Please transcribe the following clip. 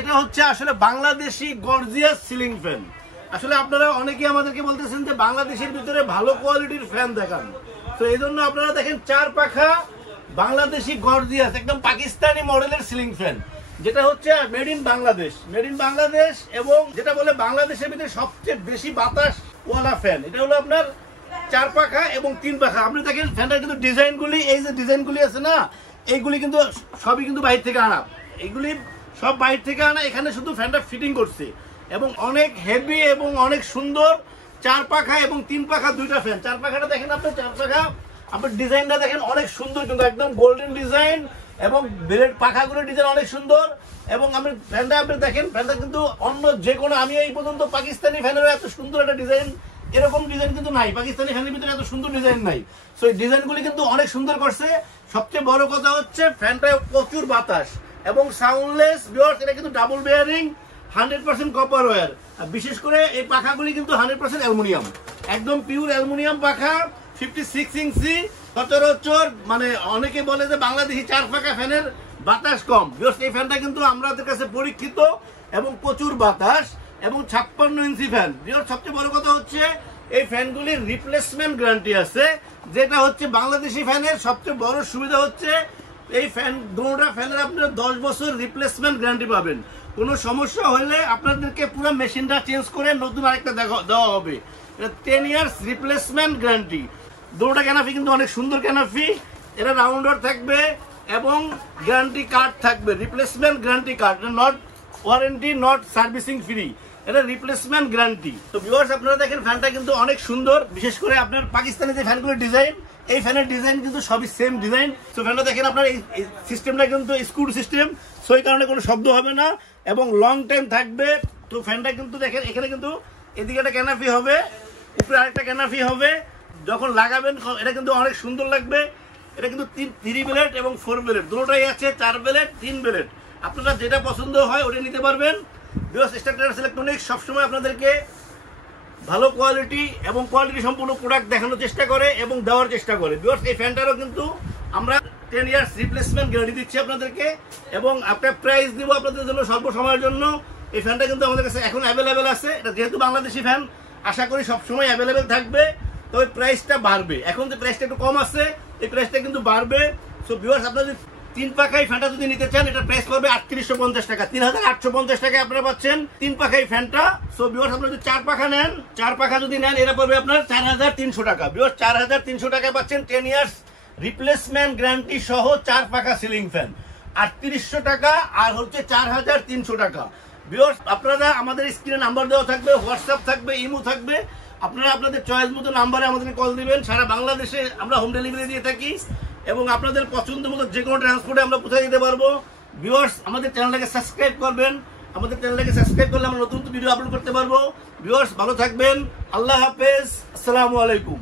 এটা হচ্ছে আসলে বাংলাদেশি গর্জিয়াস সিলিং ফ্যান। আসলে আপনারা অনেকেই আমাদেরকে বলতেছেন যে বাংলাদেশের ভিতরে ভালো কোয়ালিটির ফ্যান দেখান, তো এই জন্য আপনারা দেখেন 4 পাখা বাংলাদেশি গর্জিয়াস একদম পাকিস্তানি মডেলের সিলিং ফ্যান, যেটা হচ্ছে মেড ইন বাংলাদেশ, এবং যেটা বলে বাংলাদেশের ভিতরে সবচেয়ে বেশি বাতাস ওয়ালা ফ্যান। এটা হলো আপনার 4 পাখা এবং 3 পাখা। আপনি দেখেন ফ্যানটার কিন্তু ডিজাইনগুলি, এই যে ডিজাইনগুলি আছে না, এইগুলি কিন্তু সবই কিন্তু বাইরে থেকে আনা, এইগুলি সব বাইরে থেকে আনা। এখানে শুধু ফ্যানটা ফিটিং করছে এবং অনেক হেভি এবং অনেক সুন্দর 4 পাখা এবং 3 পাখা দুইটা ফ্যান। 4 পাখাটা দেখেন আপনি, 4 পাখা আপনার ডিজাইনটা দেখেন অনেক সুন্দর, কিন্তু একদম গোল্ডেন ডিজাইন এবং ব্লেড পাখাগুলোর ডিজাইন অনেক সুন্দর। এবং আপনি ফ্যানটা আপনি দেখেন, ফ্যানটা কিন্তু অন্য যে কোনো, আমি এই পর্যন্ত পাকিস্তানি ফ্যানের এত সুন্দর একটা ডিজাইন, এরকম ডিজাইন কিন্তু নাই, পাকিস্তানি ফ্যানের ভিতরে এত সুন্দর ডিজাইন নাই। সো এই ডিজাইনগুলি কিন্তু অনেক সুন্দর করছে। সবচেয়ে বড় কথা হচ্ছে ফ্যানটায় প্রচুর বাতাস এবং সাউন্ডলেস। এটা কিন্তু ডাবল বেয়ারিং, 100% কপার ওয়্যার। বিশেষ করে এই পাখাগুলি কিন্তু 100% অ্যালুমিনিয়াম, একদম পিওর অ্যালুমিনিয়াম পাখা, 56 ইঞ্চি। সচরাচর মানে অনেকে বলে যে বাংলাদেশি 4 পাখা ফ্যানের বাতাস কম। এই ফ্যানটা কিন্তু আমাদের কাছে পরীক্ষিত এবং প্রচুর বাতাস এবং 56 ইঞ্চি ফ্যান। সবচেয়ে বড় কথা হচ্ছে এই ফ্যানগুলির রিপ্লেসমেন্ট গ্যারান্টি আছে, যেটা হচ্ছে বাংলাদেশি ফ্যানের সবচেয়ে বড় সুবিধা হচ্ছে এই ফ্যান, দুটো ফ্যানের আপনারা 10 বছর রিপ্লেসমেন্ট গ্যারান্টি পাবেন। কোনো সমস্যা হলে আপনাদেরকে পুরো মেশিনটা চেঞ্জ করে নতুন আরেকটা দেওয়া হবে। 10 ইয়ার্স রিপ্লেসমেন্ট গ্যারান্টি। দুটোটা ক্যানাফি কিন্তু অনেক সুন্দর ক্যানাফি, এটা রাউন্ডার থাকবে এবং গ্যারান্টি কার্ড থাকবে, replacement guarantee card, not warranty, not servicing free, এটা রিপ্লেসমেন্ট গ্যারান্টি। তো ভিউয়ার্স আপনারা দেখেন ফ্যানটা কিন্তু অনেক সুন্দর। বিশেষ করে আপনার পাকিস্তানি যে ফ্যানগুলোর ডিজাইন, এই ফ্যানের ডিজাইন কিন্তু সবই সেম ডিজাইন। তো ফ্যানটা দেখেন আপনার এই সিস্টেমটা কিন্তু স্ক্রু সিস্টেম, সো এই কারণে কোনো শব্দ হবে না এবং লং টাইম থাকবে। তো ফ্যানটা কিন্তু দেখেন এখানে কিন্তু এদিকে একটা ক্যানাফি হবে, উপরে আরেকটা ক্যানাফি হবে। যখন লাগাবেন এটা কিন্তু অনেক সুন্দর লাগবে। এটা কিন্তু 3 ব্লেড এবং 4 ব্লেড দুটোটাই আছে, 4 ব্লেড 3 ব্লেড। আপনারা যেটা পছন্দ হয় ওটা নিতে পারবেন। ভিউয়ার্স স্টার ট্রেডার্স ইলেকট্রনিক্স সবসময় আপনাদেরকে ভালো কোয়ালিটি এবং কোয়ালিটি সম্পূর্ণ প্রোডাক্ট দেখানোর চেষ্টা করে এবং দেওয়ার চেষ্টা করে। ভিউয়ার্স এই ফ্যানটারও কিন্তু আমরা 10 ইয়ার্স রিপ্লেসমেন্ট গ্যারান্টি দিচ্ছি আপনাদেরকে এবং আপনার প্রাইস দিব আপনাদের জন্য স্বল্প সময়ের জন্য। এই ফ্যানটা কিন্তু আমাদের কাছে এখন অ্যাভেলেবেল আছে। এটা যেহেতু বাংলাদেশি ফ্যান, আশা করি সবসময় অ্যাভেলেবেল থাকবে, তবে প্রাইসটা বাড়বে। এখন যে প্রাইসটা একটু কম আছে, এই প্রাইসটা কিন্তু বাড়বে। সো ভিউয়ার্স আপনারা যদি 3 পাখাই ফ্যানটা যদি নিতে চান, এটা প্রাইস পড়বে 3850 টাকা, 3850 টাকায় আপনারা পাচ্ছেন 3 পাখাই ফ্যানটা। সো ভিউয়ার্স আপনারা যদি 4 পাখা নেন, 4 পাখা যদি নেন, এটা পড়বে আপনার 4300 টাকা। ভিউয়ার্স 4300 টাকায় পাচ্ছেন 10 ইয়ার্স রিপ্লেসমেন্ট গ্যারান্টি সহ 4 পাখা সিলিং ফ্যান। 3800 টাকা আর হচ্ছে 4300 টাকা। ভিউয়ার্স আপনারা আমাদের স্ক্রিনে নাম্বার দেওয়া থাকবে, হোয়াটসঅ্যাপ থাকবে, ইমো থাকবে, আপনারা আপনাদের চয়েস মতো নাম্বারে আমাদেরকে কল দিবেন। সারা বাংলাদেশে আমরা হোম ডেলিভারি দিয়ে থাকি এবং আপনাদের পছন্দ মতো যে কোনো ট্রান্সপোর্টে আমরা কোথায় দিতে পারবো। ভিউয়ার্স আমাদের চ্যানেলটাকে সাবস্ক্রাইব করবেন, আমাদের চ্যানেলটাকে সাবস্ক্রাইব করলে আমরা নতুন ভিডিও আপলোড করতে পারবো। ভিউয়ার্স ভালো থাকবেন, আল্লাহ হাফেজ, আসসালামু আলাইকুম।